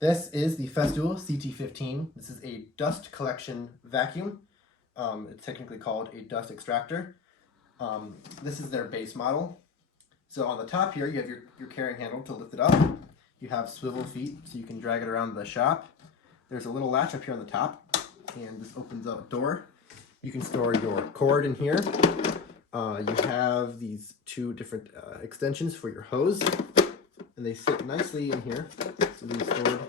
This is the Festool CT15. This is a dust collection vacuum. It's technically called a dust extractor. This is their base model. So on the top here, you have your carrying handle to lift it up. You have swivel feet, so you can drag it around the shop. There's a little latch up here on the top, and this opens up a door. You can store your cord in here. You have these two different extensions for your hose, and they sit nicely in here. So these stored.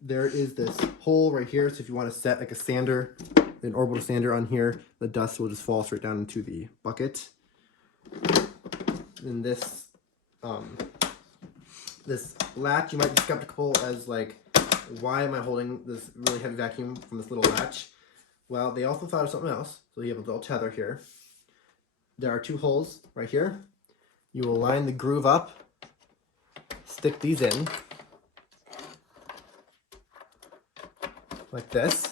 There is this hole right here, so if you want to set like a sander, an orbital sander on here, the dust will just fall straight down into the bucket. And this this latch, you might be skeptical as like, why am I holding this really heavy vacuum from this little latch? Well, they also thought of something else. So you have a little tether here. There are two holes right here. You will line the groove up, stick these in like this.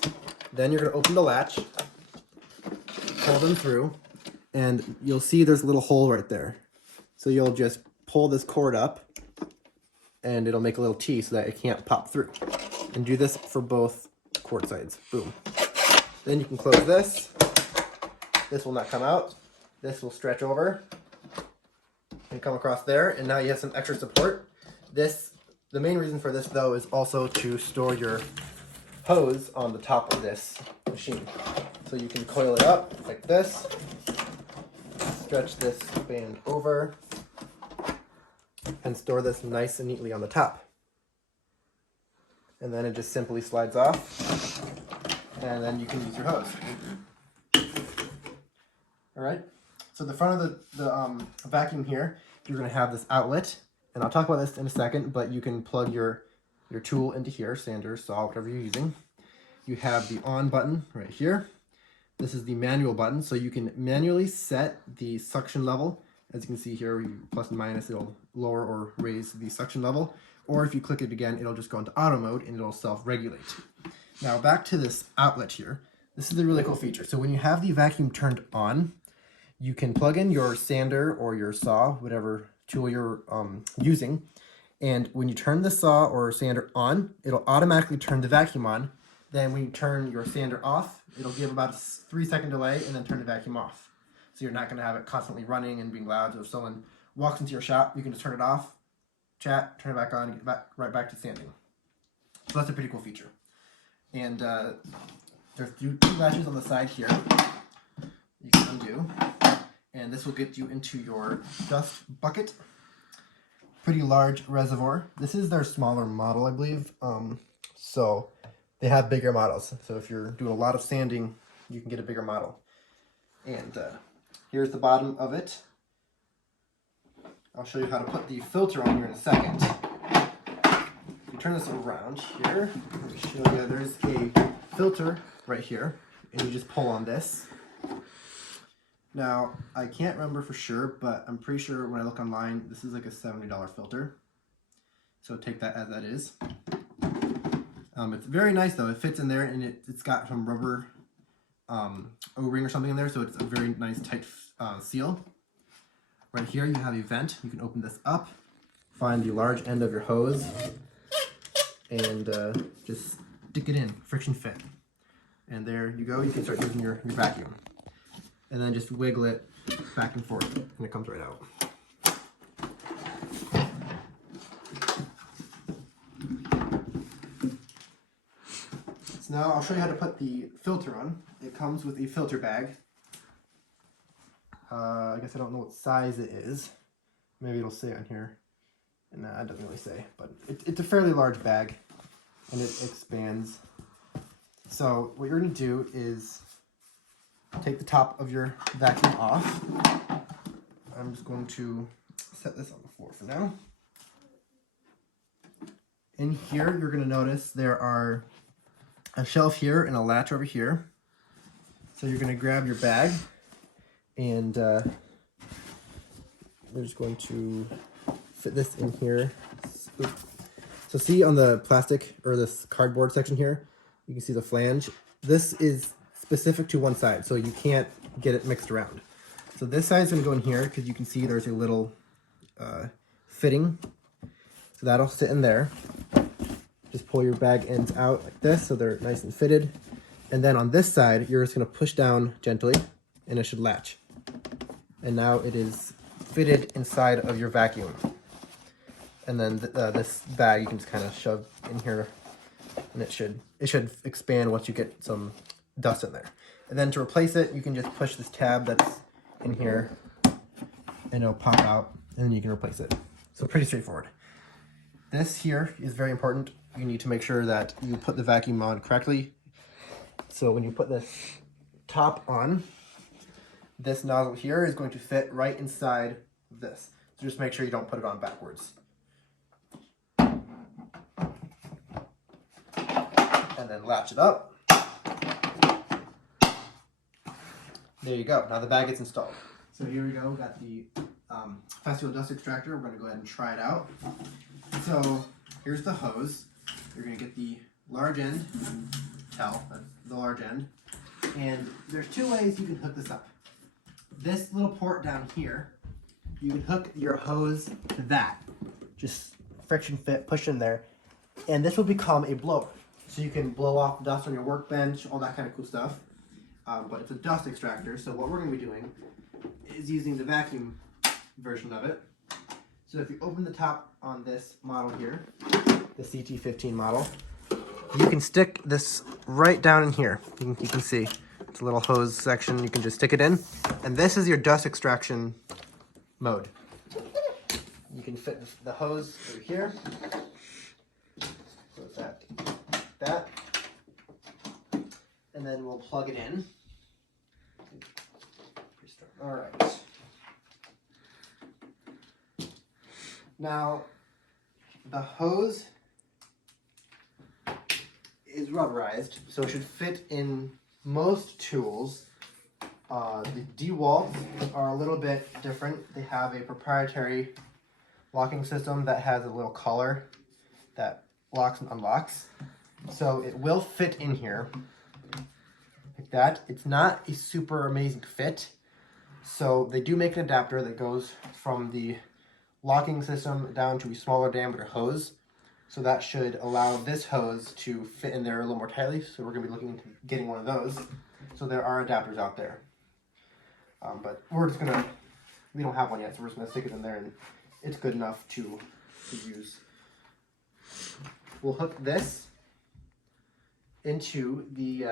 Then you're going to open the latch, pull them through, and you'll see there's a little hole right there. So you'll just pull this cord up, and it'll make a little T so that it can't pop through. And do this for both cord sides. Boom. Then you can close this. This will not come out. This will stretch over and come across there, and now you have some extra support. The main reason for this though is also to store your hose on the top of this machine. So you can coil it up like this, stretch this band over, and store this nice and neatly on the top. And then it just simply slides off, and then you can use your hose. All right, so the front of the vacuum here, you're gonna have this outlet, and I'll talk about this in a second, but you can plug your tool into here, sander, saw, whatever you're using. You have the on button right here. This is the manual button, so you can manually set the suction level. As you can see here, plus and minus, it'll lower or raise the suction level. Or if you click it again, it'll just go into auto mode and it'll self-regulate. Now back to this outlet here. This is a really cool feature. So when you have the vacuum turned on, you can plug in your sander or your saw, whatever tool you're using. And when you turn the saw or sander on, it'll automatically turn the vacuum on. Then when you turn your sander off, it'll give about a 3-second delay and then turn the vacuum off. So you're not going to have it constantly running and being loud. So if someone walks into your shop, you can just turn it off, chat, turn it back on, and get right back to sanding. So that's a pretty cool feature. And there's two latches on the side here you can undo. And this will get you into your dust bucket. Pretty large reservoir. This is their smaller model, I believe. So they have bigger models. So if you're doing a lot of sanding, you can get a bigger model. And here's the bottom of it. I'll show you how to put the filter on here in a second. You turn this around here. Let me show you. There's a filter right here, and you just pull on this. Now, I can't remember for sure, but I'm pretty sure when I look online, this is like a $70 filter. So take that as that is. It's very nice though. It fits in there, and it's got some rubber O-ring or something in there, so it's a very nice tight seal. Right here you have a vent. You can open this up, find the large end of your hose, and just stick it in, friction fit. And there you go. You can start using your vacuum. And then just wiggle it back and forth, and it comes right out. So now I'll show you how to put the filter on. It comes with a filter bag. I guess I don't know what size it is. Maybe it'll say on here. Nah, it doesn't really say, but it's a fairly large bag, and it expands. So what you're going to do is take the top of your vacuum off. I'm just going to set this on the floor for now. In here, you're going to notice there are a shelf here and a latch over here. So you're going to grab your bag, and we're just going to fit this in here. So see on the plastic or this cardboard section here, you can see the flange. This is specific to one side, so you can't get it mixed around. So this side is going to go in here because you can see there's a little fitting. So that'll sit in there. Just pull your bag ends out like this so they're nice and fitted. And then on this side, you're just gonna push down gently and it should latch. And now it is fitted inside of your vacuum. And then this bag you can just kind of shove in here and it should expand once you get some dust in there. And then to replace it, you can just push this tab that's in here and it'll pop out and then you can replace it. So pretty straightforward. This here is very important. You need to make sure that you put the vacuum on correctly. So when you put this top on, this nozzle here is going to fit right inside this. So just make sure you don't put it on backwards. And then latch it up. There you go. Now the bag gets installed. So here we go. Got the Festool Dust Extractor. We're going to go ahead and try it out. So here's the hose. You're going to get the large end. Tell that's the large end. And there's two ways you can hook this up. This little port down here, you can hook your hose to that. Just friction fit, push in there. And this will become a blower. So you can blow off dust on your workbench, all that kind of cool stuff. But it's a dust extractor, so what we're going to be doing is using the vacuum version of it. So if you open the top on this model here, the CT15 model, you can stick this right down in here. You can see it's a little hose section. You can just stick it in, and this is your dust extraction mode. You can fit the hose through here. So it's that. And then we'll plug it in. All right. Now, the hose is rubberized, so it should fit in most tools. The D-walls are a little bit different. They have a proprietary locking system that has a little collar that locks and unlocks. So it will fit in here like that. It's not a super amazing fit. So they do make an adapter that goes from the locking system down to a smaller diameter hose. So that should allow this hose to fit in there a little more tightly. So we're going to be looking into getting one of those. So there are adapters out there. But we're just going to, we don't have one yet, so we're just going to stick it in there and it's good enough to use. We'll hook this into the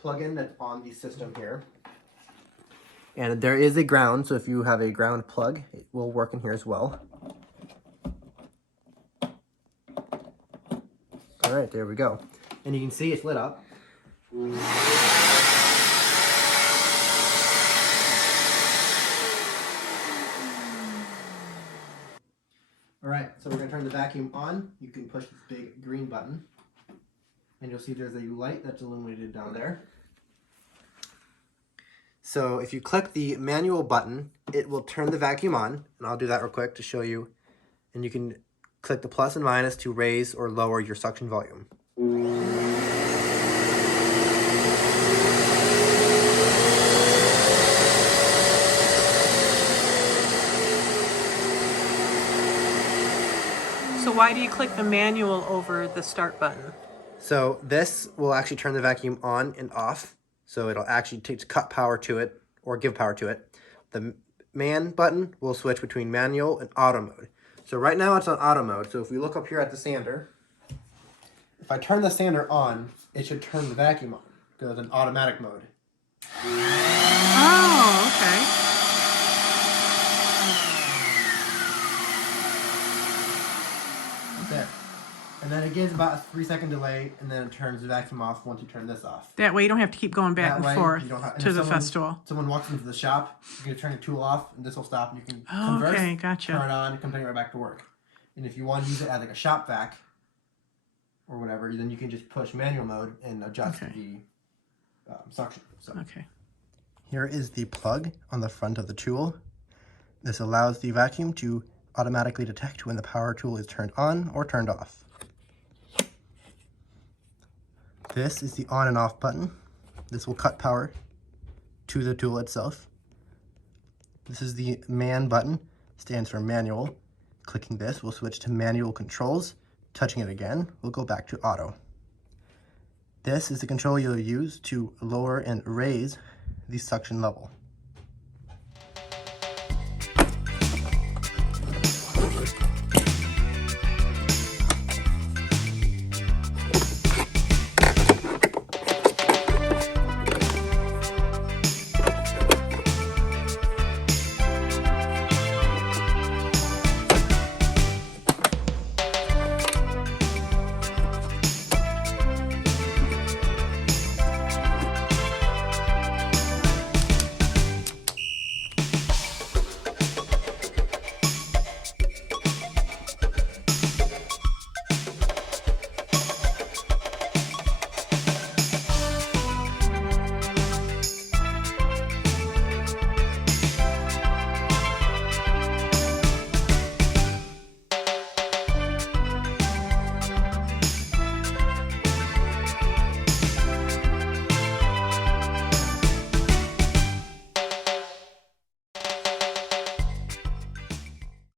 plug-in that's on the system here. And there is a ground, so if you have a ground plug, it will work in here as well. All right, there we go. And you can see it's lit up. All right, so we're gonna turn the vacuum on. You can push this big green button, and you'll see there's a light that's illuminated down there. So if you click the manual button, it will turn the vacuum on, and I'll do that real quick to show you. And you can click the plus and minus to raise or lower your suction volume. So why do you click the manual over the start button? So this will actually turn the vacuum on and off. So it'll actually cut power to it or give power to it. The man button will switch between manual and auto mode. So right now it's on auto mode. So if we look up here at the sander, if I turn the sander on, it should turn the vacuum on. It goes in automatic mode. Oh, okay. There. And then it gives about a 3-second delay, and then it turns the vacuum off once you turn this off. That way you don't have to keep going back and forth to the Festool. Someone walks into the shop, you can turn your tool off, and this will stop, and you can converse, okay, gotcha. turn it on, and come right back to work. And if you want to use it as like a shop vac or whatever, then you can just push manual mode and adjust the suction. So. Okay. Here is the plug on the front of the tool. This allows the vacuum to automatically detect when the power tool is turned on or turned off. This is the on and off button. This will cut power to the tool itself. This is the man button, stands for manual. Clicking this will switch to manual controls. Touching it again will go back to auto. This is the control you'll use to lower and raise the suction level.